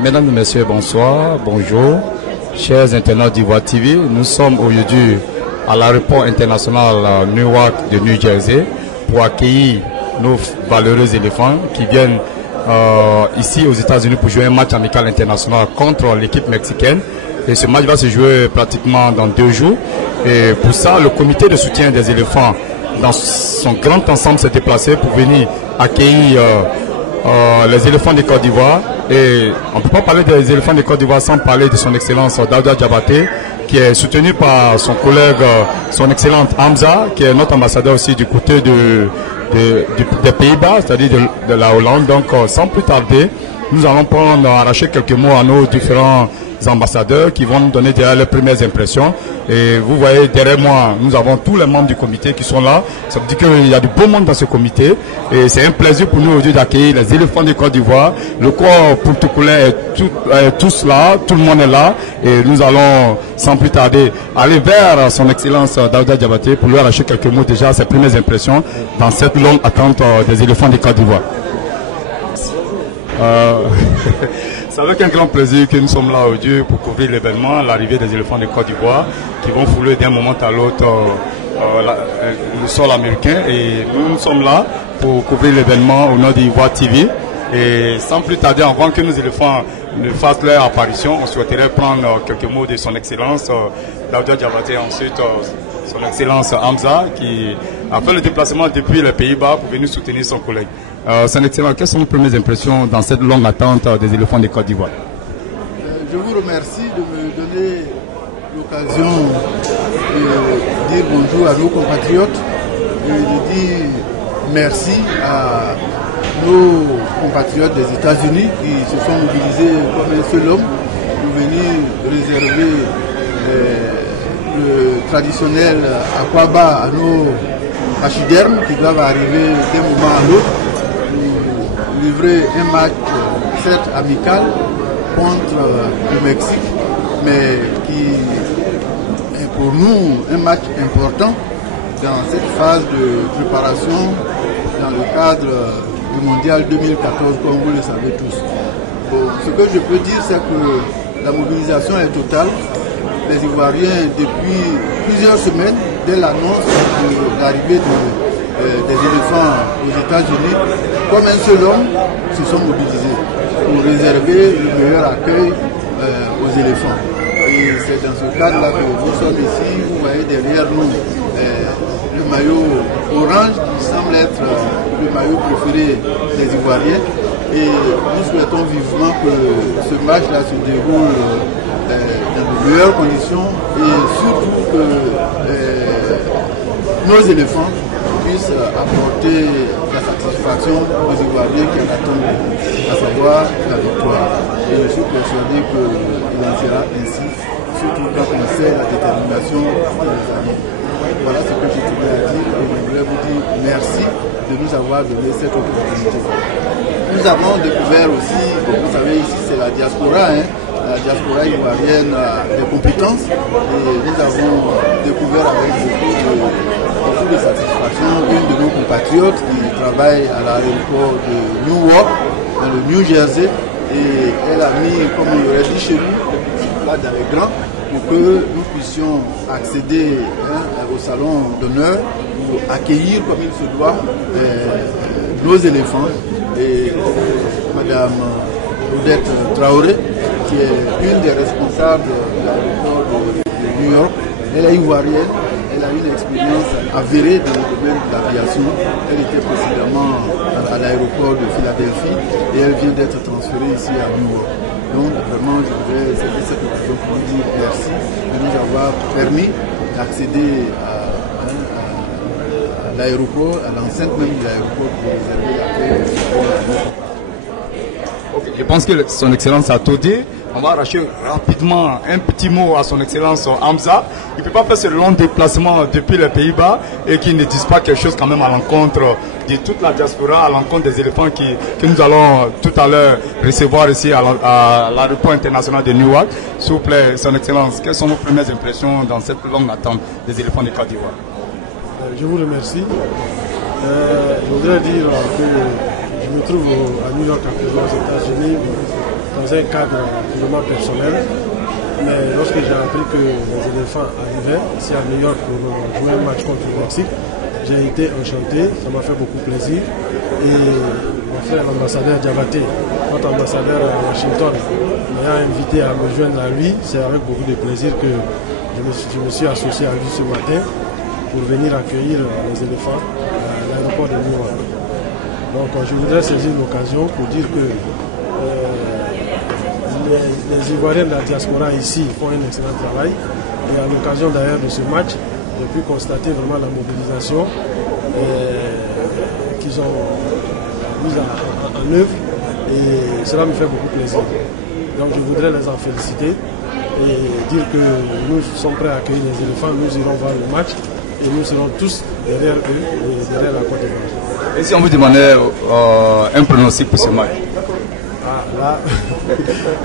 Mesdames et messieurs, bonsoir, bonjour. Chers internautes d'Ivoire TV, nous sommes aujourd'hui à l'aéroport international Newark de New Jersey pour accueillir nos valeureux éléphants qui viennent ici aux États-Unis pour jouer un match amical international contre l'équipe mexicaine. Et ce match va se jouer pratiquement dans 2 jours. Et pour ça, le comité de soutien des éléphants, dans son grand ensemble, s'est déplacé pour venir accueillir les éléphants de Côte d'Ivoire. Et on ne peut pas parler des éléphants de Côte d'Ivoire sans parler de son excellence Daouda Diabaté, qui est soutenu par son collègue, son excellente Hamza, qui est notre ambassadeur aussi du côté des Pays-Bas, c'est-à-dire de la Hollande. Donc sans plus tarder, nous allons arracher quelques mots à nos différents ambassadeurs qui vont nous donner déjà les premières impressions. Et vous voyez derrière moi, nous avons tous les membres du comité qui sont là. Ça veut dire qu'il y a du beau monde dans ce comité. Et c'est un plaisir pour nous aujourd'hui d'accueillir les éléphants de Côte d'Ivoire. Le corps portugais est tous là, tout le monde est là. Et nous allons, sans plus tarder, aller vers son excellence Daouda Diabaté pour lui arracher quelques mots déjà, ses premières impressions dans cette longue attente des éléphants de Côte d'Ivoire. C'est avec un grand plaisir que nous sommes là aujourd'hui pour couvrir l'événement, l'arrivée des éléphants de Côte d'Ivoire qui vont fouler d'un moment à l'autre le sol américain. Et nous sommes là pour couvrir l'événement au nom d'Ivoire TV. Et sans plus tarder, avant que nos éléphants ne fassent leur apparition, on souhaiterait prendre quelques mots de son excellence Daouda Diabaté, ensuite son excellence Hamza qui a fait le déplacement depuis les Pays-Bas pour venir soutenir son collègue. Son excellence, quelles sont les premières impressions dans cette longue attente des éléphants de Côte d'Ivoire? Je vous remercie de me donner l'occasion de dire bonjour à nos compatriotes et de dire merci à nos compatriotes des États-Unis qui se sont mobilisés comme un seul homme pour venir réserver le traditionnel aquaba à nos pachydermes qui doivent arriver d'un moment à l'autre pour livrer un match certes amical contre le Mexique, mais qui est pour nous un match important dans cette phase de préparation dans le cadre du Mondial 2014, comme vous le savez tous. Bon, ce que je peux dire, c'est que la mobilisation est totale. Les Ivoiriens, depuis plusieurs semaines, dès l'annonce de l'arrivée des éléphants aux États-Unis, comme un seul homme, se sont mobilisés pour réserver le meilleur accueil aux éléphants. Et c'est dans ce cadre-là que nous sommes ici. Vous voyez derrière nous le maillot orange qui semble être le maillot préféré des Ivoiriens. Et nous souhaitons vivement que ce match-là se déroule dans de meilleures conditions et surtout que nos éléphants puissent apporter la satisfaction aux Ivoiriens qui en attendent, à savoir la victoire. Et je suis persuadé qu'il en sera ainsi, surtout quand on sait la détermination des amis. Voilà ce que je tenais à dire et je voulais vous dire merci de nous avoir donné cette opportunité. Nous avons découvert aussi, comme vous savez ici c'est la diaspora, la diaspora ivoirienne des compétences et nous avons découvert avec beaucoup de satisfaction une de nos compatriotes qui travaille à l'aéroport de Newark, dans le New Jersey, et elle a mis, comme on l'aurait dit chez nous, là dans les grands pour que nous puissions accéder au salon d'honneur pour accueillir comme il se doit nos éléphants. Et Madame Odette Traoré, qui est une des responsables de l'aéroport de New York, elle est ivoirienne, elle a une expérience avérée dans le domaine de l'aviation. Elle était précédemment à l'aéroport de Philadelphie et elle vient d'être transférée ici à New York. Donc vraiment, je voudrais saisir cette occasion pour vous dire merci de nous avoir permis d'accéder à l'aéroport, à l'enceinte même de l'aéroport pour réserver l'accueil. Okay, je pense que son excellence a tout dit. On va arracher rapidement un petit mot à son excellence Hamza. Il ne peut pas faire ce long déplacement depuis les Pays-Bas et qu'il ne dise pas quelque chose quand même à l'encontre de toute la diaspora, à l'encontre des éléphants que nous allons tout à l'heure recevoir ici à l'aéroport international de Newark. S'il vous plaît, son excellence, quelles sont vos premières impressions dans cette longue attente des éléphants de Côte d'Ivoire? Je vous remercie. Je voudrais dire que Je me trouve à New York, aux États-Unis, dans un cadre purement personnel. Mais lorsque j'ai appris que les éléphants arrivaient ici à New York pour jouer un match contre le Mexique, j'ai été enchanté, ça m'a fait beaucoup plaisir. Et mon frère, l'ambassadeur Diabaté, notre ambassadeur à Washington, m'a invité à me joindre à lui. C'est avec beaucoup de plaisir que je me suis associé à lui ce matin pour venir accueillir les éléphants à l'aéroport de New York. Donc je voudrais saisir l'occasion pour dire que les Ivoiriens de la diaspora ici font un excellent travail. Et à l'occasion d'ailleurs de ce match, j'ai pu constater vraiment la mobilisation qu'ils ont mise en œuvre. Et cela me fait beaucoup plaisir. Donc je voudrais les en féliciter et dire que nous sommes prêts à accueillir les éléphants. Nous irons voir le match et nous serons tous derrière eux et derrière la Côte d'Ivoire. Et si on vous demandait un pronostic pour ce match? Là,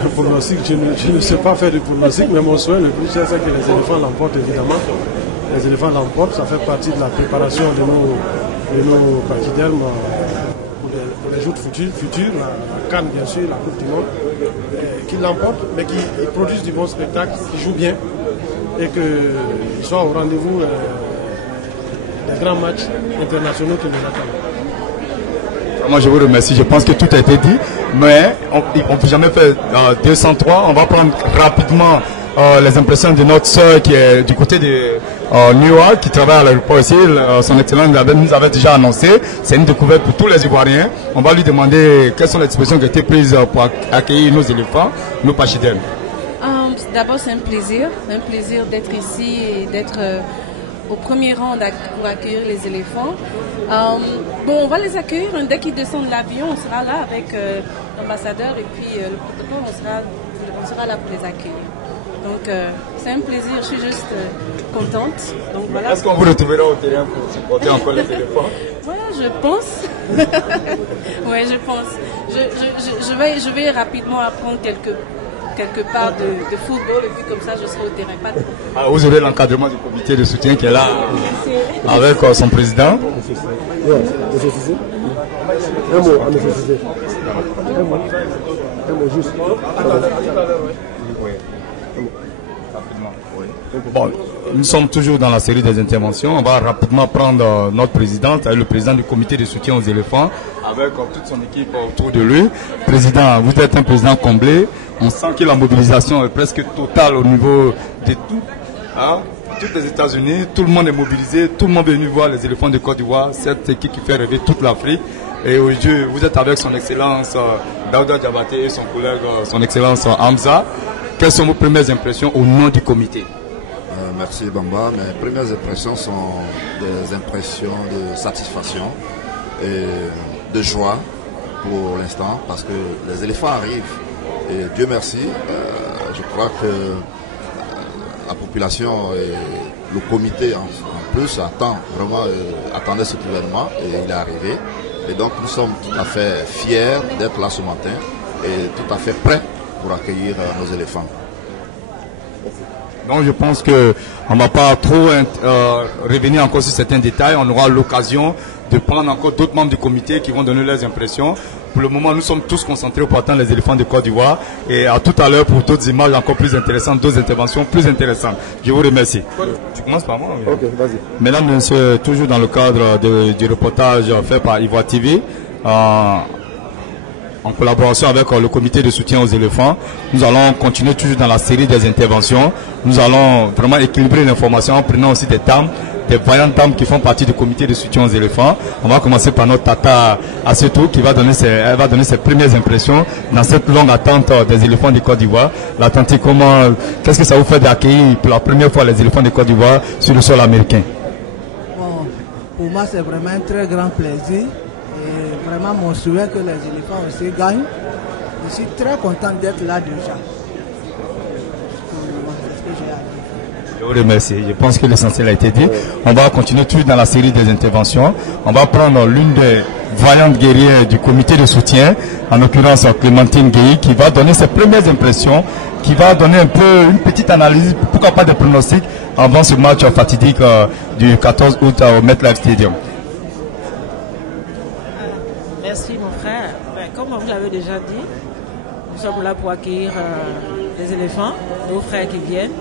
le pronostic, je ne sais pas faire de pronostic, mais mon souhait le plus cher, c'est que les éléphants l'emportent évidemment. Les éléphants l'emportent, ça fait partie de la préparation de nos pachydermes pour les jours futurs, la CAN bien sûr, la Coupe du Monde, qu'ils l'emportent, mais qu'ils produisent du bon spectacle, qu'ils jouent bien et qu'ils soient au rendez-vous des grands matchs internationaux qui nous attendent. Moi je vous remercie, je pense que tout a été dit, mais on ne peut jamais faire 203. On va prendre rapidement les impressions de notre soeur qui est du côté de New York, qui travaille à l'aéroport ici. Son excellence nous avait déjà annoncé, c'est une découverte pour tous les Ivoiriens. On va lui demander quelles sont les dispositions qui ont été prises pour accueillir nos éléphants, nos pachydermes. D'abord c'est un plaisir d'être ici et d'être au premier rang pour accueillir les éléphants. On va les accueillir dès qu'ils descendent de l'avion, on sera là avec l'ambassadeur et puis le protocole, on sera là pour les accueillir. Donc c'est un plaisir, je suis juste contente. Donc, voilà. Est-ce qu'on vous retrouvera au terrain pour supporter encore les éléphants? Voilà, je pense. Oui, je pense. Je vais rapidement apprendre quelque part de football et puis comme ça je serai au terrain. Vous aurez l'encadrement du comité de soutien qui est là avec son président. Un mot à nécessité. Un mot juste. Bon, nous sommes toujours dans la série des interventions. On va rapidement prendre notre présidente, le président du comité de soutien aux éléphants, avec toute son équipe autour de lui. Président, vous êtes un président comblé. On sent que la mobilisation est presque totale au niveau de tout. Toutes les États-Unis, tout le monde est mobilisé, tout le monde est venu voir les éléphants de Côte d'Ivoire, cette équipe qui fait rêver toute l'Afrique. Et aujourd'hui, vous êtes avec son excellence Daouda Diabaté et son collègue, son excellence Hamza. Quelles sont vos premières impressions au nom du comité? Merci Bamba. Mes premières impressions sont des impressions de satisfaction et de joie pour l'instant parce que les éléphants arrivent. Et Dieu merci, je crois que la population et le comité en plus attendait cet événement et il est arrivé. Et donc nous sommes tout à fait fiers d'être là ce matin et tout à fait prêts pour accueillir nos éléphants. Donc je pense qu'on ne va pas trop revenir encore sur certains détails. On aura l'occasion de prendre encore d'autres membres du comité qui vont donner leurs impressions. Pour le moment, nous sommes tous concentrés pour attendre les éléphants de Côte d'Ivoire. Et à tout à l'heure pour d'autres images encore plus intéressantes, d'autres interventions plus intéressantes. Je vous remercie. Tu commences par moi? Ok, vas-y. Mesdames et messieurs, toujours dans le cadre du reportage fait par Ivoire TV, en collaboration avec le comité de soutien aux éléphants, nous allons continuer toujours dans la série des interventions. Nous allons vraiment équilibrer l'information en prenant aussi des vaillantes dames qui font partie du comité de soutien aux éléphants. On va commencer par notre tata Assetou qui va donner ses premières impressions dans cette longue attente des éléphants de Côte d'Ivoire. La tante, qu'est-ce que ça vous fait d'accueillir pour la première fois les éléphants de Côte d'Ivoire sur le sol américain? Bon, pour moi, c'est vraiment un très grand plaisir. Et vraiment, mon souhait que les éléphants aussi gagnent. Je suis très content d'être là déjà. Je vous remercie. Je pense que l'essentiel a été dit. On va continuer toujours dans la série des interventions. On va prendre l'une des vaillantes guerrières du comité de soutien, en l'occurrence Clémentine Gueye, qui va donner ses premières impressions, qui va donner un peu une petite analyse, pourquoi pas des pronostics, avant ce match fatidique du 14 août au MetLife Stadium. Merci mon frère. déjà dit, nous sommes là pour accueillir les éléphants, nos frères qui viennent.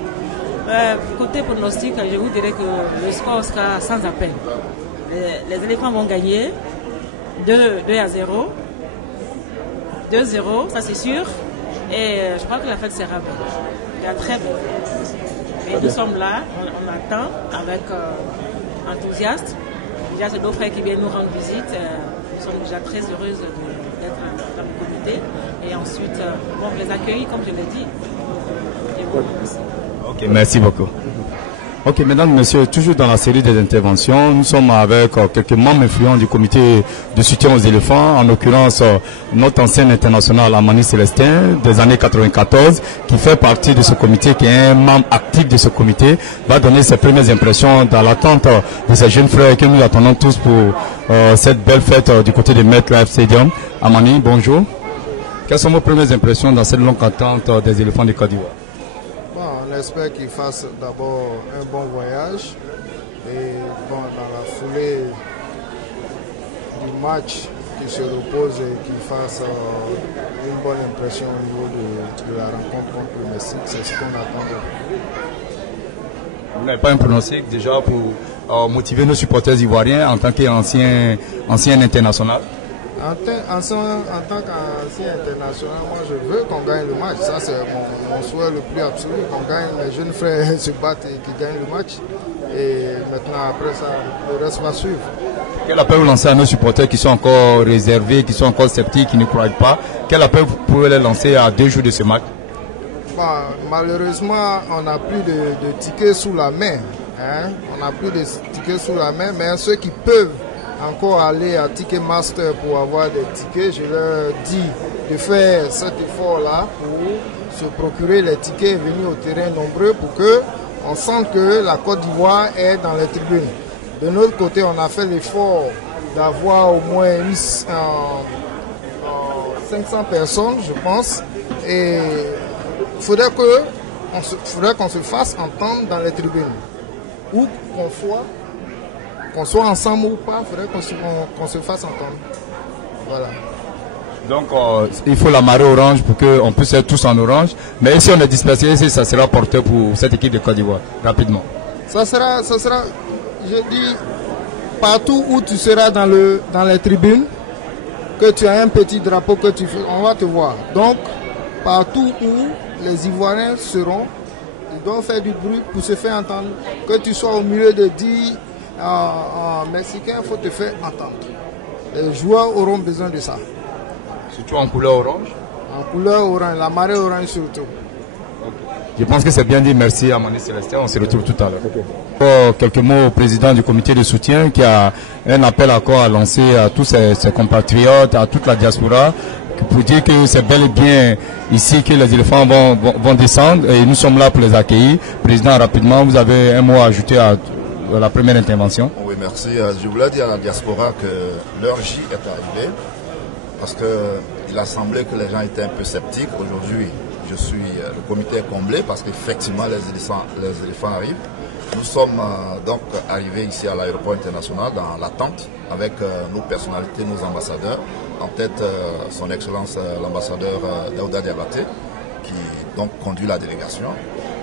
Côté pronostic, je vous dirais que le score sera sans appel. Les éléphants vont gagner 2-0. 2-0, ça c'est sûr. Et je crois que la fête sera belle. Très belle. Et nous sommes là, on attend avec enthousiasme. Déjà, c'est nos frères qui viennent nous rendre visite. Nous sommes déjà très heureuses d'être dans le comité. Et ensuite, on les accueille, comme je l'ai dit. Et voilà. Ok, merci beaucoup. Ok, mesdames, messieurs, toujours dans la série des interventions, nous sommes avec quelques membres influents du comité de soutien aux éléphants, en l'occurrence notre ancienne internationale Amani Célestin des années 94, qui fait partie de ce comité, qui est un membre actif de ce comité, va donner ses premières impressions dans l'attente de ces jeunes frères que nous attendons tous pour cette belle fête du côté de MetLife Stadium. Amani, bonjour. Quelles sont vos premières impressions dans cette longue attente des éléphants de Côte d'Ivoire? On espère qu'ils fassent d'abord un bon voyage et bon, dans la foulée du match qu'ils se reposent et qu'ils fassent une bonne impression au niveau de la rencontre contre le Mexique. C'est ce qu'on attend. Vous n'avez pas un pronostic déjà pour motiver nos supporters ivoiriens en tant qu'ancien international? En tant qu'ancien international, moi je veux qu'on gagne le match. Ça c'est mon souhait le plus absolu, qu'on gagne, les jeunes frères se battent et qu'ils gagnent le match. Et maintenant après ça, le reste va suivre. Quel appel vous lancez à nos supporters qui sont encore réservés, qui sont encore sceptiques, qui ne croient pas? Quel appel vous pouvez les lancer à 2 jours de ce match? Bon, malheureusement, on n'a plus de tickets sous la main. Hein? On n'a plus de tickets sous la main, mais ceux qui peuvent encore aller à Ticketmaster pour avoir des tickets, je leur dis de faire cet effort-là pour se procurer les tickets et venir au terrain nombreux pour qu'on sente que la Côte d'Ivoire est dans les tribunes. De notre côté, on a fait l'effort d'avoir au moins 500 personnes, je pense, et il faudrait qu'on se fasse entendre dans les tribunes. Ou qu'on soit ensemble ou pas, il faudrait qu'on se fasse entendre. Voilà. Donc, il faut la marée orange pour qu'on puisse être tous en orange. Mais si on est dispersé, ça sera porté pour cette équipe de Côte d'Ivoire, rapidement. Ça sera, je dis, partout où tu seras dans les tribunes, que tu as un petit drapeau, on va te voir. Donc, partout où les Ivoiriens seront, ils doivent faire du bruit pour se faire entendre. Que tu sois au milieu de 10 Mexicains, il faut te faire entendre. Les joueurs auront besoin de ça. Surtout en couleur orange? En couleur orange, la marée orange surtout. Okay. Je pense que c'est bien dit. Merci à Amani Célestin. On se retrouve tout à l'heure. Okay. Quelques mots au président du comité de soutien qui a un appel encore à lancer à tous ses compatriotes, à toute la diaspora, pour dire que c'est bel et bien ici que les éléphants vont descendre et nous sommes là pour les accueillir. Président, rapidement, vous avez un mot à ajouter à la première intervention? Oui, merci. Je voulais dire à la diaspora que l'heure J est arrivée parce qu'il a semblé que les gens étaient un peu sceptiques. Aujourd'hui, le comité est comblé parce qu'effectivement les éléphants arrivent. Nous sommes donc arrivés ici à l'aéroport international dans l'attente avec nos personnalités, nos ambassadeurs. En tête, son Excellence l'ambassadeur Daouda Diabaté qui donc conduit la délégation.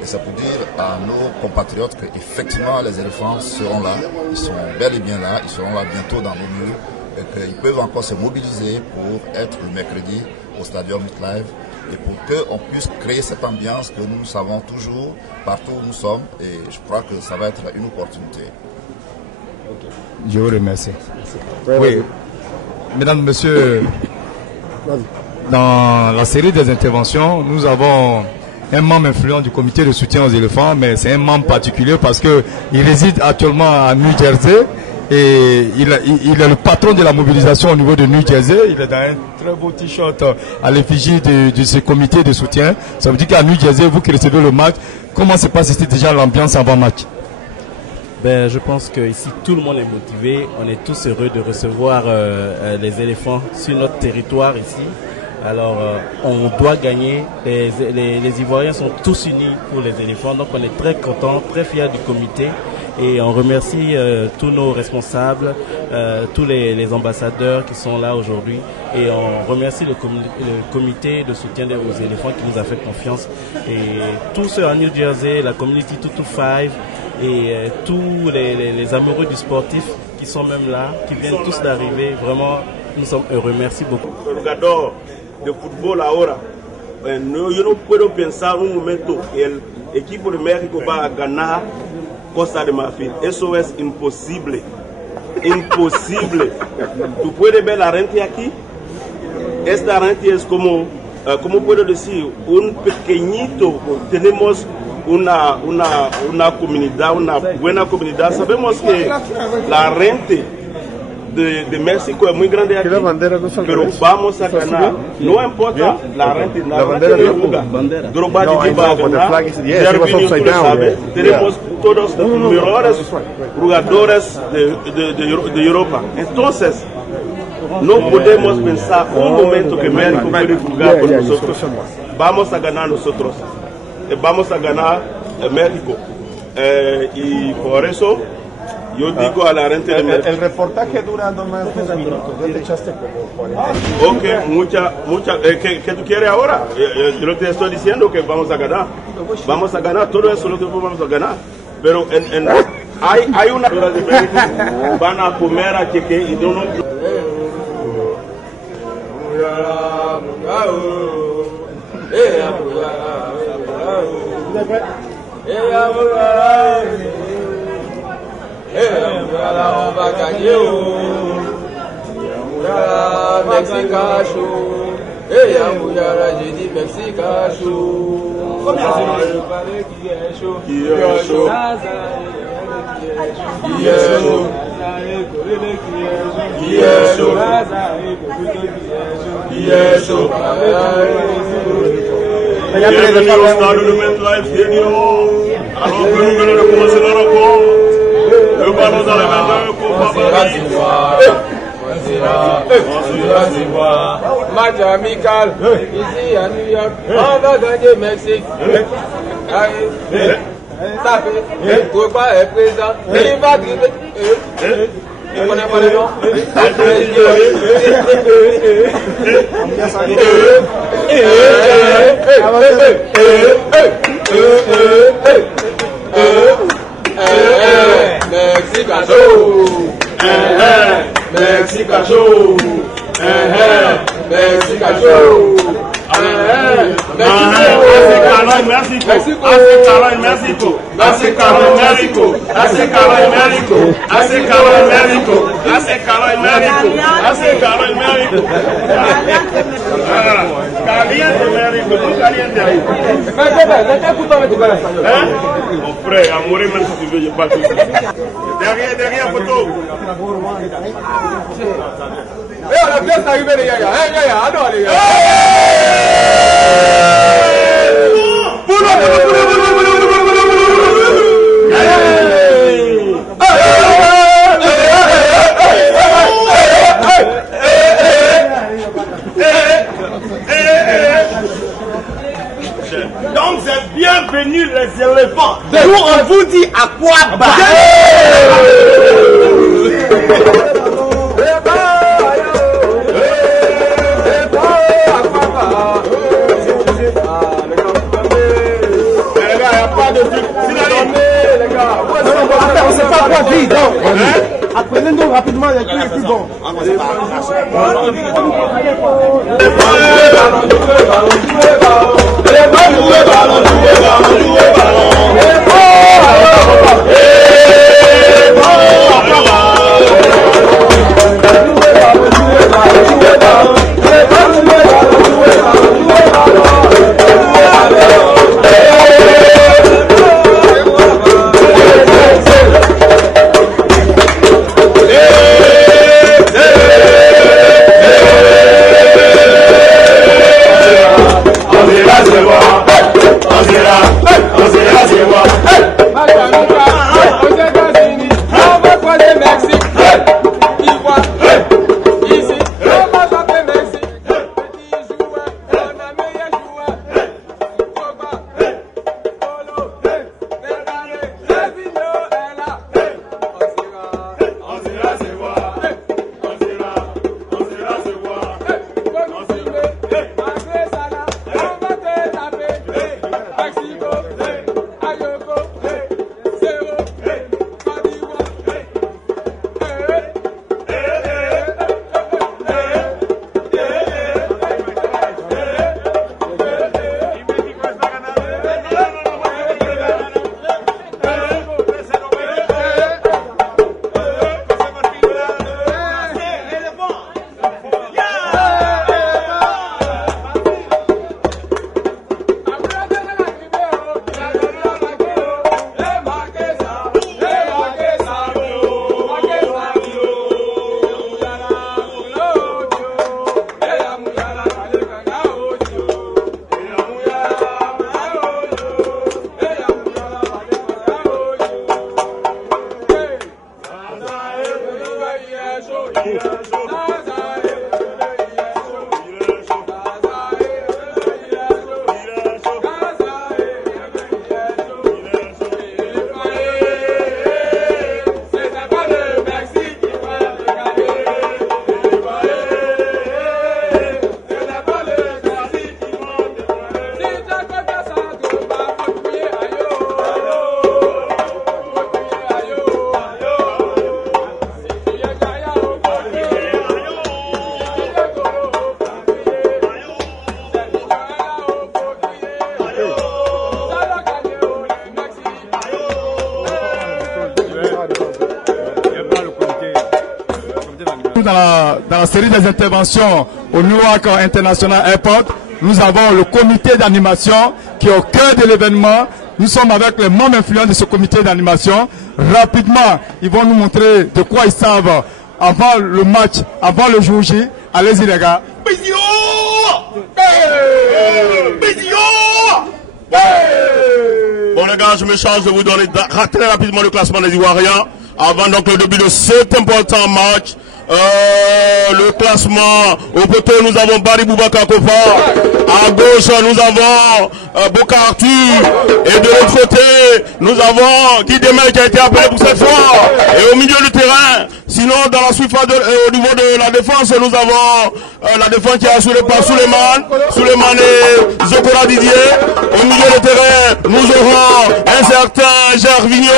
Et c'est pour dire à nos compatriotes qu'effectivement les éléphants seront là, ils sont bel et bien là, ils seront là bientôt dans nos murs et qu'ils peuvent encore se mobiliser pour être le mercredi au Stadium MetLife et pour qu'on puisse créer cette ambiance que nous savons toujours partout où nous sommes et je crois que ça va être une opportunité. Je vous remercie. Oui. Mesdames, Messieurs, dans la série des interventions, nous avons un membre influent du comité de soutien aux éléphants, mais c'est un membre particulier parce qu'il réside actuellement à New Jersey et il est le patron de la mobilisation au niveau de New Jersey. Il est dans un très beau t-shirt à l'effigie de ce comité de soutien. Ça veut dire qu'à New Jersey, vous qui recevez le match, comment se passe ici déjà l'ambiance avant match? Je pense qu'ici tout le monde est motivé. On est tous heureux de recevoir les éléphants sur notre territoire ici. Alors on doit gagner. Les Ivoiriens sont tous unis pour les éléphants. Donc on est très contents, très fiers du comité. Et on remercie tous nos responsables, tous les ambassadeurs qui sont là aujourd'hui. Et on remercie le comité de soutien aux éléphants qui nous a fait confiance. Et tous ceux à New Jersey, la community 225 et tous les amoureux du sportif qui sont même là, qui viennent tous d'arriver. Vraiment, nous sommes heureux. Merci beaucoup. Jugador de fútbol ahora, yo no puedo pensar un momento que el equipo de México va a ganar Costa de Marfil. Eso es imposible. Imposible. Tú puedes ver la renta aquí. Esta renta es como, ¿cómo puedo decir? Un pequeñito. Tenemos una comunidad, una buena comunidad. Sabemos que la renta de México es muy grande aquí, pero vamos a ganar. No importa la renta, la bandera de Ruga. Drogba va a ganar. Tenemos todos los mejores jugadores de Europa. Entonces, no podemos pensar un momento que México puede jugar con nosotros. Vamos a ganar nosotros. Vamos a ganar México. Y por eso yo digo a la gente de México. El reportaje dura más de 2 minutos. Ya te echaste como 40. Ok, mucha. ¿Qué tú quieres ahora? Yo te estoy diciendo que vamos a ganar. Vamos a ganar. Todo eso lo que vamos a ganar. Pero hay una hora de México. Van a comer a Cheque y no. Bienvenue au stade de MetLife Stadium. Alors que nous venons de commencer le record. Le ballon dans les mains de Kofa. Match amical ici à New York. On va gagner Mexique. Allez, tapez. Drogba est présent. Il va dribbler. On connaît pas les noms. Mon frère, à mourir même si tu veux, je pas tout. Derrière, photo. La pièce est arrivée, les gars. Allons, les gars. Donc c'est bienvenue les éléphants. Nous on vous dit à quoi battre. Apprenez-nous rapidement les coups les plus bons. Dans la série des interventions au Newark International Airport, nous avons le comité d'animation qui est au cœur de l'événement. Nous sommes avec les membres influents de ce comité d'animation. Rapidement, ils vont nous montrer de quoi ils savent avant le match, avant le jour J. Allez-y les gars. Bon les gars, je me charge de vous donner très rapidement le classement des Ivoiriens avant donc le début de cet important match. Le classement au poteau, nous avons Barry Boubacar Kofa, à gauche nous avons Bokar Arthur, et de l'autre côté nous avons Guy Demel qui a été appelé pour cette fois, et au milieu du terrain, sinon dans la suite au niveau de la défense, nous avons la défense qui est assurée par Souleymane et Zokora Didier. Au milieu du terrain, nous aurons un certain Gervinho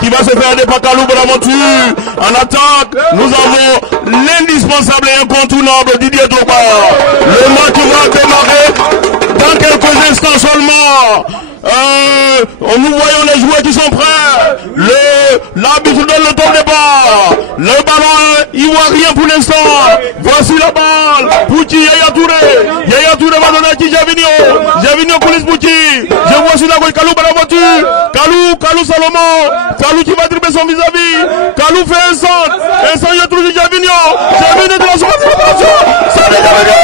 qui va se faire des Pakalou Bonaventure. En attaque, nous avons l'indispensable et incontournable Didier Drogba. Le match va démarrer dans quelques instants seulement. Nous voyons les joueurs qui sont prêts. L'arbitre donne le temps de départ. Le ballon ivoirien pour l'instant. Voici la balle. Pouti, Yaya Touré. Yaya Touré va donner à qui? Gervinho. Gervinho pour Pouti. Je vois sur la gauche Kalou Bonaventure. Kalou Salomon. Kalou qui va dribbler son vis-à-vis. Kalou fait un centre. Un centre, il trouve Gervinho. Gervinho de la seconde préparation. Ça n'est Gervinho.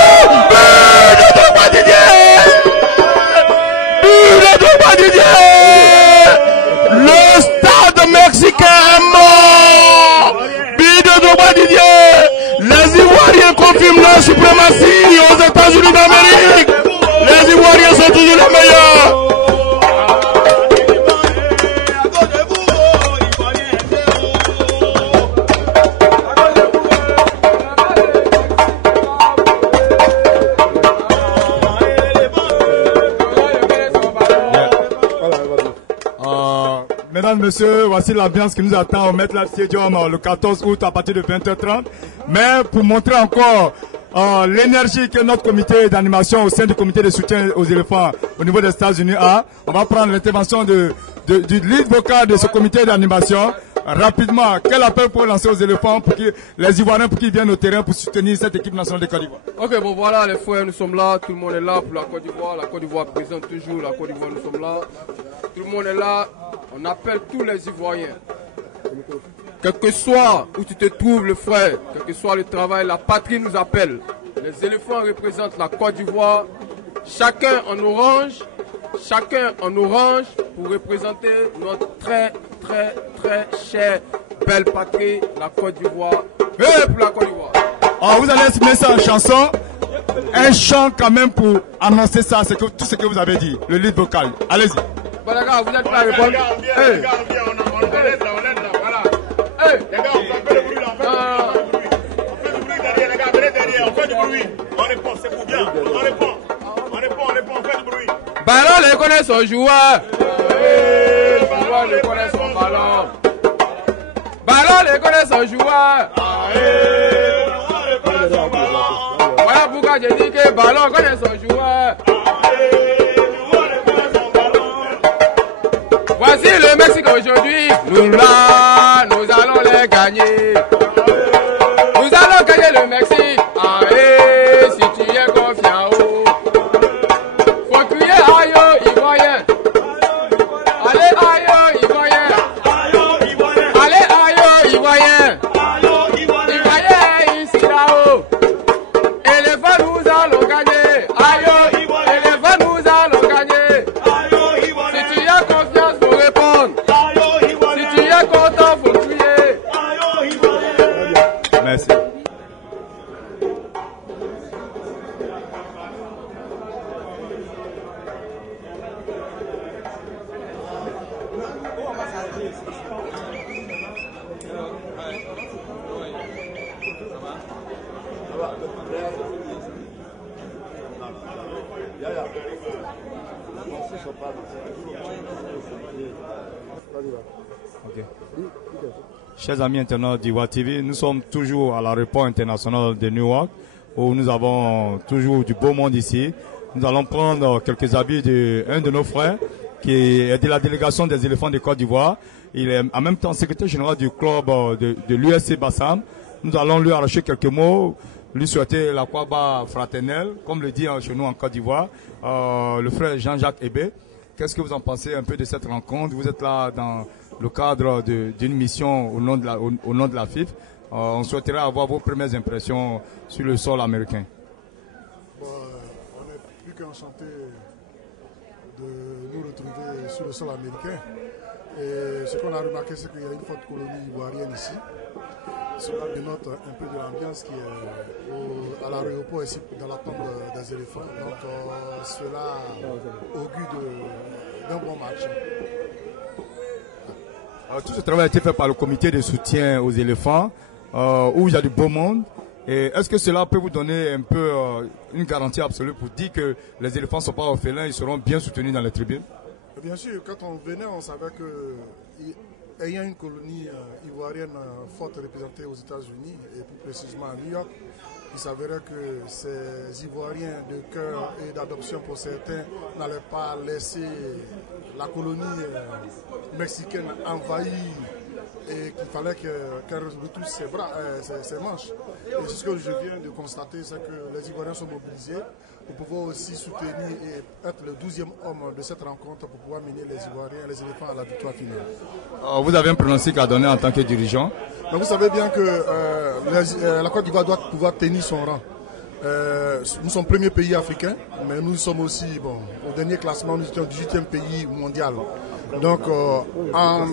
But de Drogba Didier. Le stade mexicain est mort. But de Drogba Didier. Les Ivoiriens confirment leur suprématie aux États-Unis d'Amérique. Les Ivoiriens sont toujours les meilleurs. Mesdames, Messieurs, voici l'ambiance qui nous attend au MetLife Stadium le 14 août à partir de 20h30. Mais pour montrer encore l'énergie que notre comité d'animation au sein du comité de soutien aux éléphants au niveau des États-Unis a, on va prendre l'intervention du lead vocal de ce comité d'animation. Rapidement, quel appel pour lancer aux éléphants pour que les Ivoiriens pour qu'ils viennent au terrain pour soutenir cette équipe nationale de Côte d'Ivoire? Ok, bon voilà les frères, nous sommes là, tout le monde est là pour la Côte d'Ivoire. La Côte d'Ivoire présente toujours, la Côte d'Ivoire, nous sommes là. Tout le monde est là, on appelle tous les Ivoiriens. Quel que soit où tu te trouves le frère, quel que soit le travail, la patrie nous appelle. Les éléphants représentent la Côte d'Ivoire, chacun en orange pour représenter notre très chère, belle patrie, la Côte d'Ivoire. Et pour la Côte d'Ivoire. Alors vous allez exprimer ça en chanson, un chant quand même pour annoncer ça, c'est que tout ce que vous avez dit, le lead vocal. Allez-y. Bon les gars, vous êtes prêts à répondre? Les gars, on est là, voilà. Les gars, on fait le bruit là, on fait du bruit derrière, les gars, venez derrière, on fait du bruit. On répond, c'est pour bien, on répond, on fait du bruit. Bah là, les connaissent son joueur. Les joueurs les connaissent son ballon. Ballon, les connaît son joueur. Voilà pourquoi j'ai dit que ballon connaît son joueur. Voici le Mexique aujourd'hui. Nous allons les gagner. Nous allons gagner le Mexique. Si tu es confiant. Faut crier aïe, Ivoirien. Allez, aïe, Ivoirien. Allez, aïe, Ivoirien. Ivoirien, ici là-haut. Éléphant, nous allons gagner. Aïe, éléphant, nous allons gagner. Si tu as confiance, faut répondre. Si tu es content, faut crier. Merci. Okay. Chers amis internautes d'Ivoire TV, nous sommes toujours à l'aéroport international de Newark où nous avons toujours du beau monde ici. Nous allons prendre quelques habits d'un de nos frères qui est de la délégation des éléphants de Côte d'Ivoire. Il est en même temps secrétaire général du club de l'USC Bassam. Nous allons lui arracher quelques mots, lui souhaiter la Kwaba fraternelle, comme le dit chez nous en Côte d'Ivoire, le frère Jean-Jacques Ebé. Qu'est-ce que vous en pensez un peu de cette rencontre? Vous êtes là dans le cadre d'une mission au nom de la FIF. On souhaiterait avoir vos premières impressions sur le sol américain. Bon, on est plus qu'enchanté de nous retrouver sur le sol américain. Et ce qu'on a remarqué, c'est qu'il y a une forte colonie ivoirienne ici. Cela dénote un peu de l'ambiance qui est à l'aéroport ici, dans la tombe des éléphants. Donc cela augure d'un bon match. Tout ce travail a été fait par le comité de soutien aux éléphants, où il y a du beau monde. Est-ce que cela peut vous donner un peu une garantie absolue pour dire que les éléphants ne sont pas orphelins, ils seront bien soutenus dans les tribunes? Bien sûr, quand on venait, on savait que, ayant une colonie ivoirienne forte représentée aux États-Unis, et plus précisément à New York, il s'avérait que ces Ivoiriens de cœur et d'adoption pour certains n'allaient pas laisser la colonie mexicaine envahie et qu'il fallait qu'elle retrouve ses manches. Et c'est ce que je viens de constater, c'est que les Ivoiriens sont mobilisés pour pouvoir aussi soutenir et être le 12e homme de cette rencontre pour pouvoir mener les Ivoiriens, les éléphants à la victoire finale. Vous avez un pronostic à donner en tant que dirigeant? Donc vous savez bien que la Côte d'Ivoire doit pouvoir tenir son rang. Nous sommes premier pays africain, mais nous sommes aussi, au dernier classement, nous étions 18e pays mondial. Donc en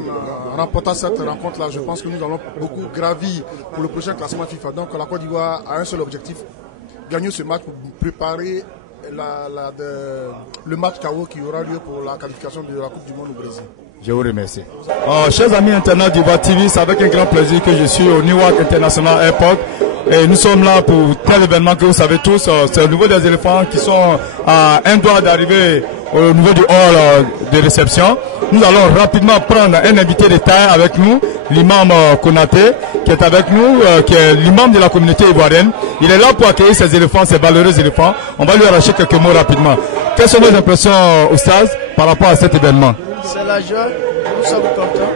remportant cette rencontre-là, je pense que nous allons beaucoup gravir pour le prochain classement FIFA. Donc la Côte d'Ivoire a un seul objectif, gagner ce match pour préparer le match KO qui aura lieu pour la qualification de la Coupe du Monde au Brésil. Je vous remercie. Chers amis internautes d'Ivoire TV, c'est avec un grand plaisir que je suis au Newark International Airport. Et nous sommes là pour tel événement que vous savez tous, c'est au niveau des éléphants qui sont à un doigt d'arriver au niveau du hall de réception. Nous allons rapidement prendre un invité de taille avec nous, l'imam Konaté, qui est avec nous, qui est l'imam de la communauté ivoirienne. Il est là pour accueillir ces éléphants, ces valeureux éléphants. On va lui arracher quelques mots rapidement. Quelles sont vos impressions, Oustaz, par rapport à cet événement? C'est la joie, nous sommes contents.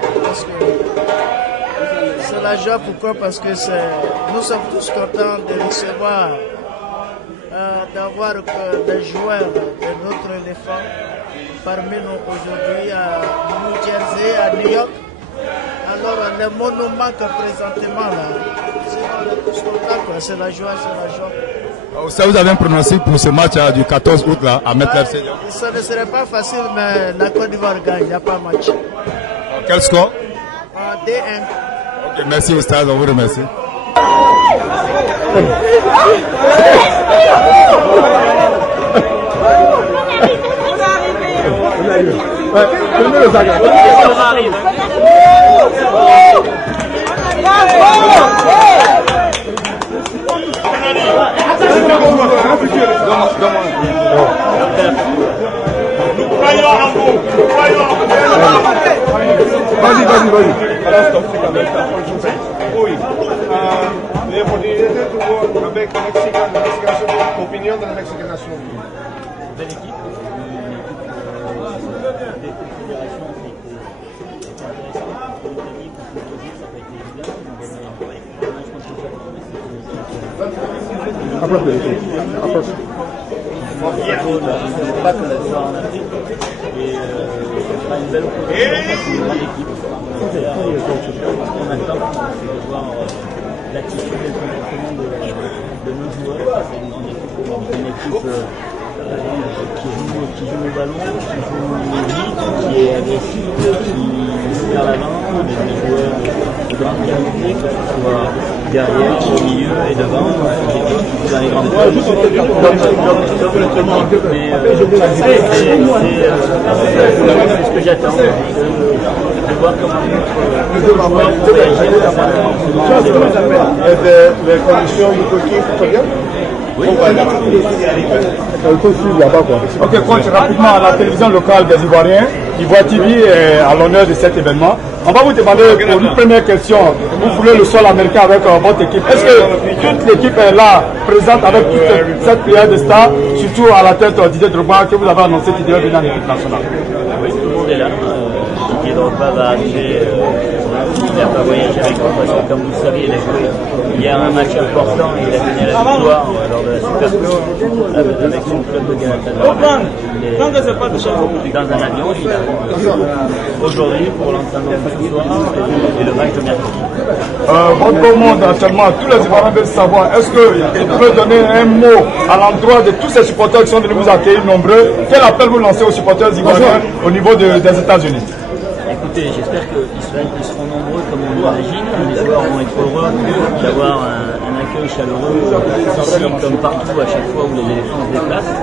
C'est la joie, pourquoi? Parce que nous sommes tous contents de recevoir, d'avoir des joueurs de notre éléphant parmi nous aujourd'hui à New Jersey, à New York. Alors les mots nous manquent présentement là. On est tous contents, c'est la joie, c'est la joie. Ça, vous avez un pronostic pour ce match du 14 août là, à MetLife Stadium? Ça ne serait pas facile, mais la Côte d'Ivoire gagne, il n'y a pas match. Quel score? 2-1. Okay, merci Oustaz, on vous remercie. Nous croyons en vous. Nous croyons en vous. Vas-y. Oui. L'opportunité de jouer avec le Mexique, l'opinion de la Mexicaine nationale. Belle équipe. Des fédérations qui étaient intéressantes. Pour l'Italie, contre le Brésil, ça n'a pas été évident. On a gagné un match contre le Japon, mais c'était pas que la soirée en Afrique. Et ce sera une belle opposition parce que c'est une grande équipe. Ce qu'on attend, c'est de voir l'attitude et le comportement de nos joueurs face à une grande équipe. Une équipe qui joue le ballon, qui joue vite, qui est agressive, qui vers l'avant, avec des joueurs de grande qualité, que ce soit derrière, au milieu et devant, qui dans les grandes phases. Mais c'est ce que j'attends, de voir comment notre joueur peut réagir face à les conditions du coaching, très bien. Oui. Ok, coach, rapidement, à la télévision locale des Ivoiriens, Ivoire TV est à l'honneur de cet événement. On va vous demander pour une première question, vous voulez le sol américain avec votre équipe. Est-ce que toute l'équipe est là, présente avec toute cette prière de stars, surtout à la tête Didier Drogba, que vous avez annoncé qu'il devait venir en équipe nationale? Oui, tout le monde est là. Didier Drogba va arriver. Il n'a pas voyagé avec nous parce que, comme vous le savez, il a joué hier un match important et il a gagné la victoire lors de la Super Coupe avec son club de Galatasaray. Dans un avion, il arrive aujourd'hui pour l'entraînement de ce soir et le match de mercredi. Votre monde actuellement, tous les Ivoiriens veulent savoir, est-ce qu'il peut donner un mot à l'endroit de tous ces supporters qui sont venus vous accueillir nombreux? Quel appel vous lancez aux supporters ivoiriens au niveau des États-Unis? Écoutez, j'espère qu'ils seront nombreux comme on l'imagine. Les joueurs vont être heureux d'avoir un accueil chaleureux ici comme partout à chaque fois où les éléphants se déplacent.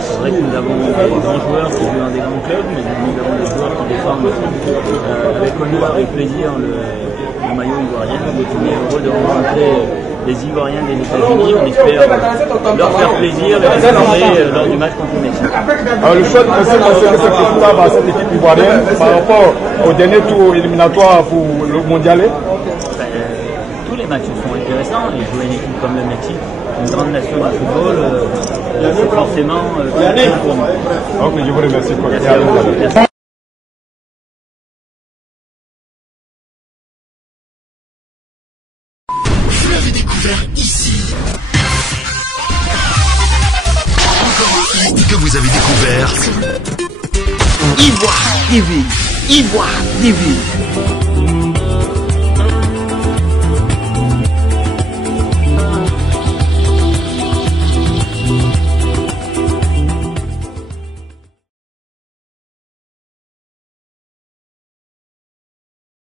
C'est vrai que nous avons des grands joueurs qui jouent dans des grands clubs, mais nous avons des joueurs qui défendent avec honneur et plaisir le maillot ivoirien. Donc on est heureux de rencontrer les Ivoiriens des États-Unis. On espère leur faire plaisir et les honorer lors du match contre le Mexique. Le choix de passer c'est profitable à cette équipe ivoirienne par rapport au dernier tour éliminatoire pour le mondial? Tous les matchs sont intéressants et jouer une équipe comme le Mexique, une grande nation de football, c'est forcément pour nous. Ok, je vous remercie. Merci à vous. Merci. Vous l'avez découvert ici. Encore un que vous avez découvert. Ivoire TV. Ivoire TV.